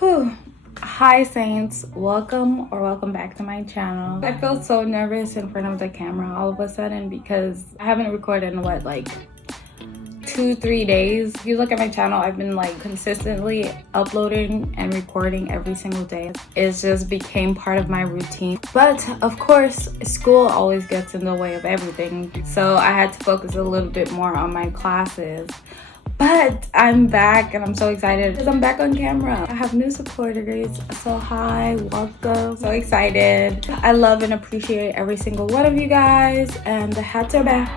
Whew. Hi Saints, welcome back to my channel. I feel so nervous in front of the camera all of a sudden because I haven't recorded in like 2-3 days. If you look at my channel, I've been like consistently uploading and recording every single day. It just became part of my routine. But of course, school always gets in the way of everything. So I had to focus a little bit more on my classes. But I'm back and I'm so excited because I'm back on camera. I have new supporters. So hi, welcome. So excited. I love and appreciate every single one of you guys. And the hats are back.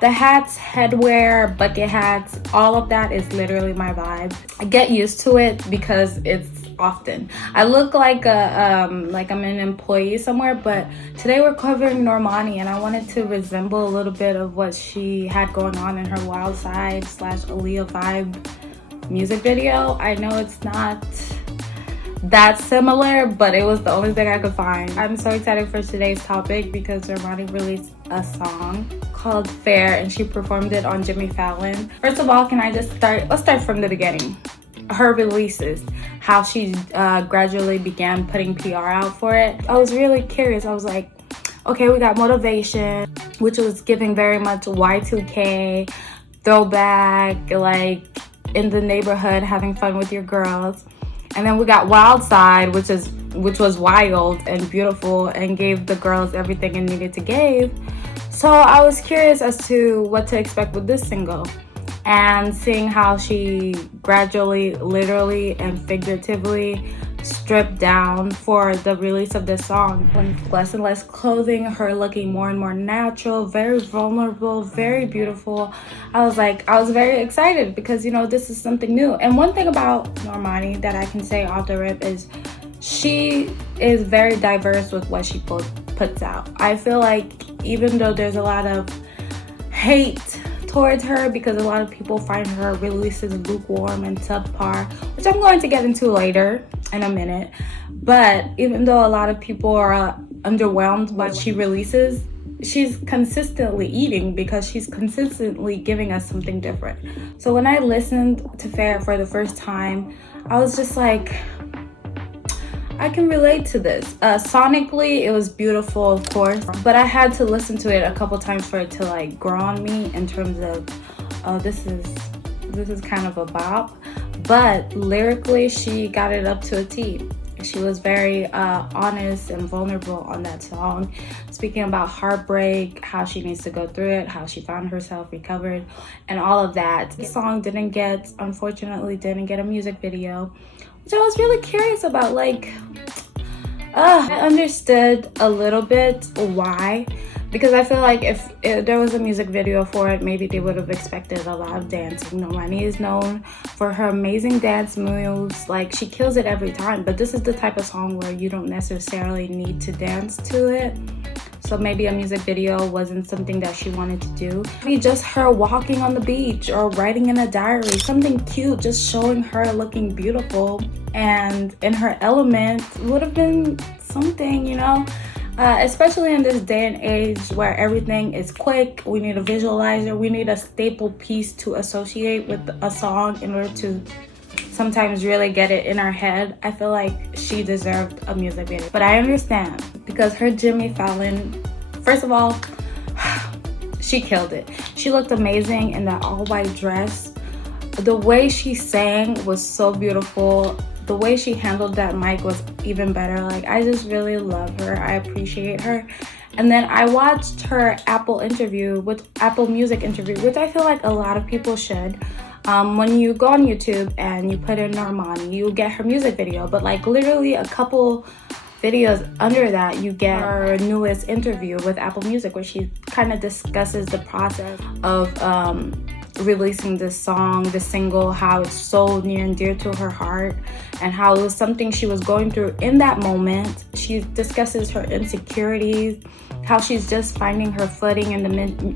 The hats, headwear, bucket hats, all of that is literally my vibe. I get used to it because it's often. I look like I'm an employee somewhere, but today we're covering Normani and I wanted to resemble a little bit of what she had going on in her Wild Side / Aaliyah vibe music video. I know it's not that similar, but it was the only thing I could find. I'm so excited for today's topic because Normani released a song called Fair and she performed it on Jimmy Fallon. First of all, can I just let's start from the beginning. Her releases, how she gradually began putting PR out for it. I was really curious. I was like, okay, we got Motivation, which was giving very much Y2K, throwback, like in the neighborhood, having fun with your girls. And then we got Wild Side, which was wild and beautiful and gave the girls everything it needed to give. So I was curious as to what to expect with this single. And seeing how she gradually, literally and figuratively stripped down for the release of this song. When less and less clothing, her looking more and more natural, very vulnerable, very beautiful. I was very excited because, you know, this is something new. And one thing about Normani that I can say off the rip is she is very diverse with what she puts out. I feel like even though there's a lot of hate towards her because a lot of people find her releases lukewarm and subpar, which I'm going to get into later in a minute. But even though a lot of people are underwhelmed by what she releases, she's consistently eating because she's consistently giving us something different. So when I listened to Fair for the first time, I was just like, I can relate to this. Sonically, it was beautiful, of course, but I had to listen to it a couple times for it to like grow on me in terms of, oh, this is kind of a bop. But lyrically, she got it up to a T. She was very honest and vulnerable on that song, speaking about heartbreak, how she needs to go through it, how she found herself, recovered, and all of that. The song unfortunately didn't get a music video, which I was really curious about. Like, I understood a little bit why, because I feel like if there was a music video for it, maybe they would have expected a lot of dancing. Normani is known for her amazing dance moves. Like, she kills it every time, but this is the type of song where you don't necessarily need to dance to it. So maybe a music video wasn't something that she wanted to do. Maybe just her walking on the beach or writing in a diary, something cute, just showing her looking beautiful and in her element would have been something, you know? Especially in this day and age where everything is quick. We need a visualizer, we need a staple piece to associate with a song in order to sometimes really get it in our head. I feel like she deserved a music video. But I understand because her Jimmy Fallon, first of all, she killed it. She looked amazing in that all-white dress. The way she sang was so beautiful. The way she handled that mic was even better. Like, I just really love her. I appreciate her. And then I watched her Apple Music interview, which I feel like a lot of people should. When you go on YouTube and you put in Normani, you get her music video, but like literally a couple videos under that, you get her newest interview with Apple Music, where she kind of discusses the process of releasing this song, this single, how it's so near and dear to her heart, and how it was something she was going through in that moment. She discusses her insecurities, how she's just finding her footing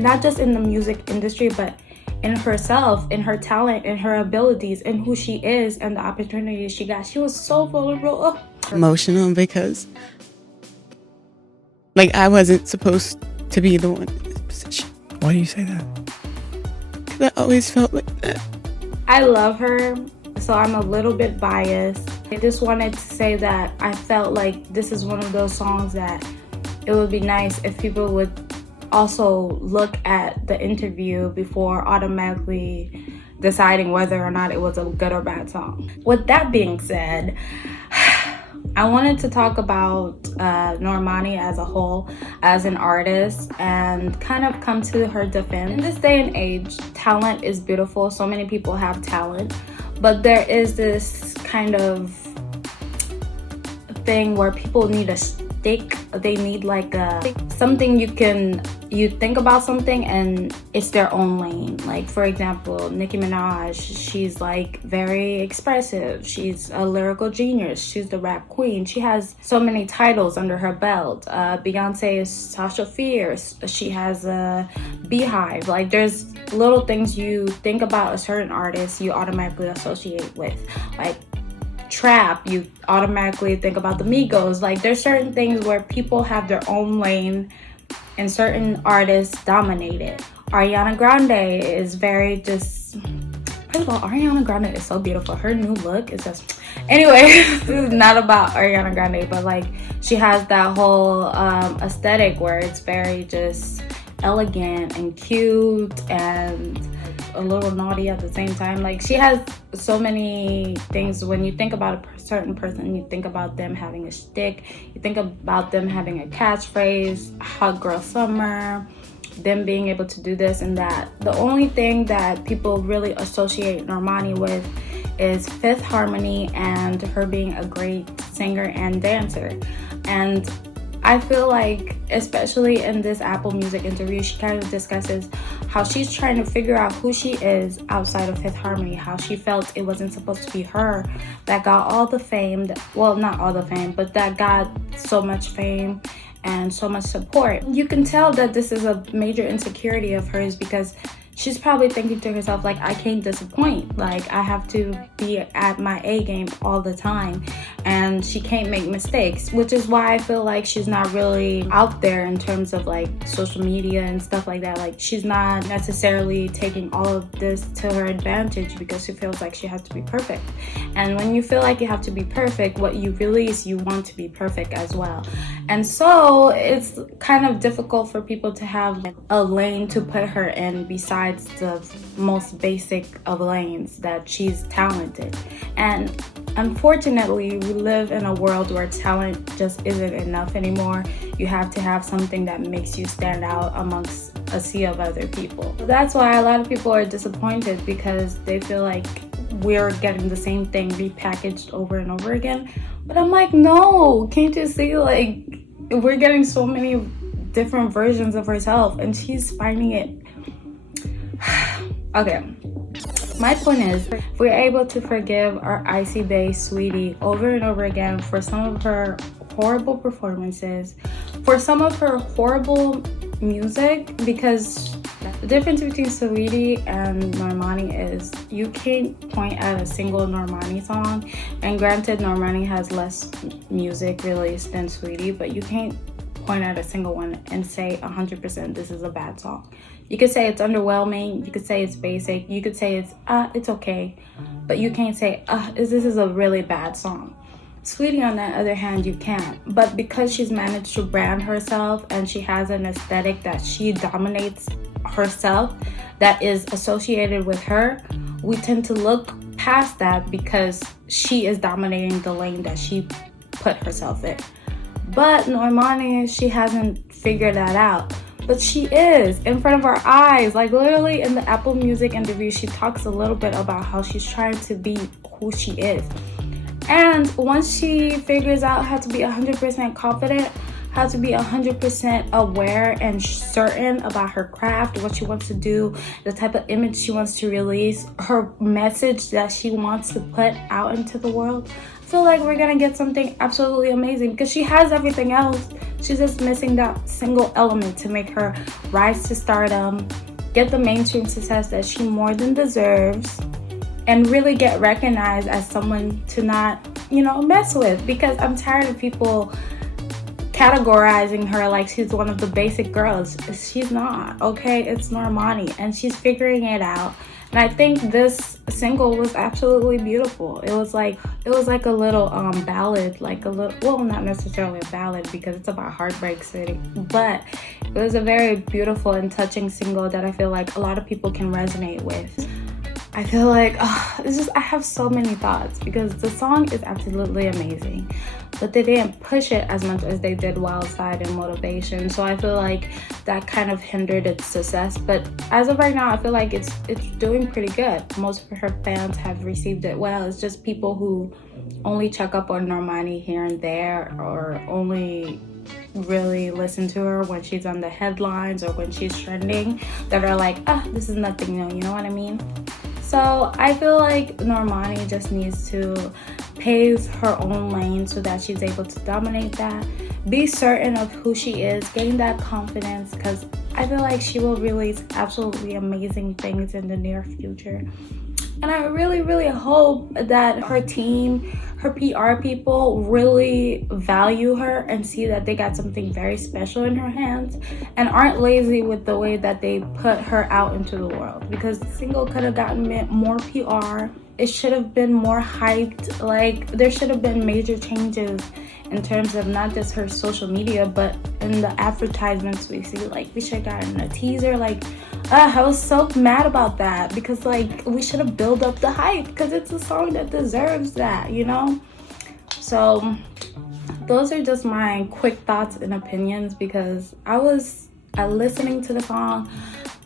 not just in the music industry, but in herself, in her talent, in her abilities, in who she is, and the opportunities she got. She was so vulnerable. Oh. Emotional because, like, I wasn't supposed to be the one in this position. Why do you say that? Because I always felt like that. I love her. so I'm a little bit biased. I just wanted to say that I felt like this is one of those songs that it would be nice if people would also look at the interview before automatically deciding whether or not it was a good or bad song. With that being said, I wanted to talk about Normani as a whole, as an artist, and kind of come to her defense. In this day and age, talent is beautiful. So many people have talent, but there is this kind of thing where people need a stick. They need like something you think about something and it's their own lane. Like, for example, Nicki Minaj, she's like very expressive. She's a lyrical genius. She's the rap queen. She has so many titles under her belt. Beyonce is Sasha Fierce. She has a Beehive. Like, there's little things you think about a certain artist you automatically associate with. Like trap, you automatically think about the Migos. Like, there's certain things where people have their own lane and certain artists dominate it. Ariana Grande is very just, first of all, Ariana Grande is so beautiful. Her new look is just, anyway, this is not about Ariana Grande, but like she has that whole aesthetic where it's very just elegant and cute and a little naughty at the same time. Like, she has so many things. When you think about a certain person, you think about them having a shtick, you think about them having a catchphrase, hot girl summer, them being able to do this and that. The only thing that people really associate Normani with is Fifth Harmony and her being a great singer and dancer. And I feel like, especially in this Apple Music interview, she kind of discusses how she's trying to figure out who she is outside of Fifth Harmony, how she felt it wasn't supposed to be her that got all the fame, well, not all the fame, but that got so much fame and so much support. You can tell that this is a major insecurity of hers because she's probably thinking to herself, like, I can't disappoint. Like, I have to be at my A game all the time and she can't make mistakes, which is why I feel like she's not really out there in terms of like social media and stuff like that. Like, she's not necessarily taking all of this to her advantage because she feels like she has to be perfect. And when you feel like you have to be perfect, what you release, you want to be perfect as well. And so it's kind of difficult for people to have a lane to put her in besides the most basic of lanes, that she's talented. And unfortunately, we live in a world where talent just isn't enough anymore. You have to have something that makes you stand out amongst a sea of other people. That's why a lot of people are disappointed, because they feel like we're getting the same thing repackaged over and over again. But I'm like, no, can't you see, like, we're getting so many different versions of herself and she's finding it. Okay, my point is, if we're able to forgive our Icy Bay Saweetie over and over again for some of her horrible performances, for some of her horrible music, because the difference between Saweetie and Normani is you can't point at a single Normani song, and granted Normani has less music released than Saweetie, but you can't point at a single one and say 100% this is a bad song. You could say it's underwhelming, you could say it's basic, you could say it's okay, but you can't say this is a really bad song. Saweetie, on the other hand, you can. But because she's managed to brand herself and she has an aesthetic that she dominates herself, that is associated with her, we tend to look past that because she is dominating the lane that she put herself in. But Normani, she hasn't figured that out. But she is in front of our eyes. Like, literally in the Apple Music interview, she talks a little bit about how she's trying to be who she is. And once she figures out how to be 100% confident, how to be 100% aware and certain about her craft, what she wants to do, the type of image she wants to release, her message that she wants to put out into the world, I feel like we're gonna get something absolutely amazing, because she has everything else. She's just missing that single element to make her rise to stardom, get the mainstream success that she more than deserves, and really get recognized as someone to not, mess with. Because I'm tired of people categorizing her like she's one of the basic girls. She's not, okay? It's Normani, and she's figuring it out. And I think this single was absolutely beautiful. It was like a little ballad, like a little, well, not necessarily a ballad because it's about heartbreak city, but it was a very beautiful and touching single that I feel like a lot of people can resonate with. I feel like it's just, I have so many thoughts because the song is absolutely amazing, but they didn't push it as much as they did Wild Side and Motivation. So I feel like that kind of hindered its success. But as of right now, I feel like it's doing pretty good. Most of her fans have received it well. It's just people who only check up on Normani here and there, or only really listen to her when she's on the headlines or when she's trending, that are like, this is nothing new, you know what I mean? So I feel like Normani just needs to pave her own lane so that she's able to dominate that, be certain of who she is, gain that confidence, because I feel like she will release absolutely amazing things in the near future. And I really, really hope that her team, her PR people really value her and see that they got something very special in her hands and aren't lazy with the way that they put her out into the world. Because the single could have gotten more PR. It should have been more hyped. Like, there should have been major changes in terms of not just her social media, but in the advertisements we see. Like, we should have gotten a teaser. Like, I was so mad about that because, like, we should have built up the hype because it's a song that deserves that, you know? So those are just my quick thoughts and opinions, because I was listening to the song,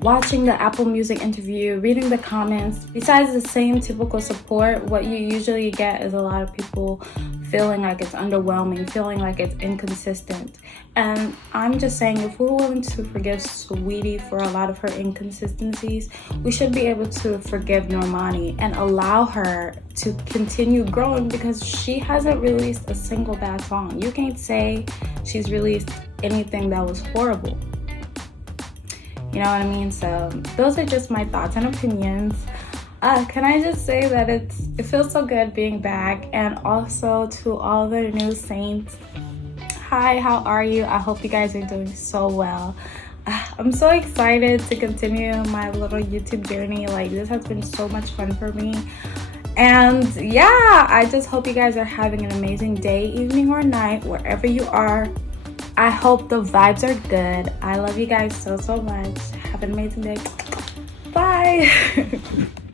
watching the Apple Music interview, reading the comments. Besides the same typical support, what you usually get is a lot of people feeling like it's underwhelming, feeling like it's inconsistent. And I'm just saying, if we're willing to forgive Saweetie for a lot of her inconsistencies, we should be able to forgive Normani and allow her to continue growing, because she hasn't released a single bad song. You can't say she's released anything that was horrible. You know what I mean? So those are just my thoughts and opinions. Can I just say that it feels so good being back, and also to all the new saints. Hi, how are you? I hope you guys are doing so well. I'm so excited to continue my little YouTube journey. Like, this has been so much fun for me. And yeah, I just hope you guys are having an amazing day, evening, or night, wherever you are. I hope the vibes are good. I love you guys so much. Have an amazing day. Bye.